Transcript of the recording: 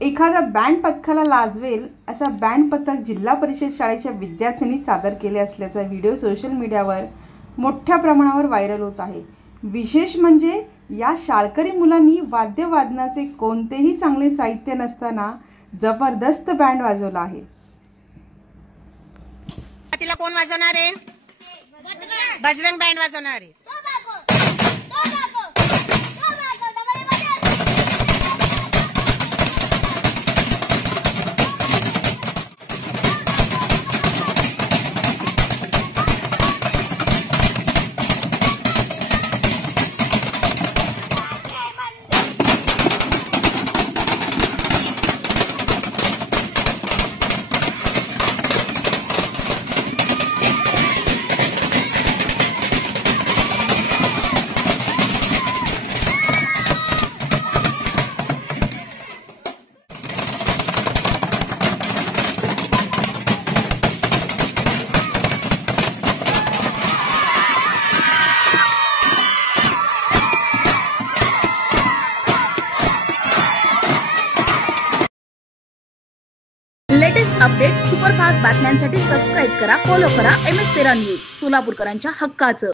एखाद्या बँड पथकाला लाजवेल असा बँड पथक जिल्हा परिषद शाळेच्या विद्यार्थ्यांनी सादर केले असल्याचा व्हिडिओ सोशल मीडियावर मोठ्या प्रमाणावर व्हायरल होत आहे। विशेष म्हणजे या शाळकरी मुलांनी वाद्यवादनाचे कोणतेही चांगले साहित्य नसताना जबरदस्त बँड वाजवला आहे। तिला कोण वाजवणार आहे? बजरंग बँड वाजवणार आहे। लेटेस्ट अपडेट सुपरफास्ट बातम्यांसाठी सबस्क्राइब करा, फॉलो करा MS13 न्यूज, सोलापूरकरांच्या हक्काचं।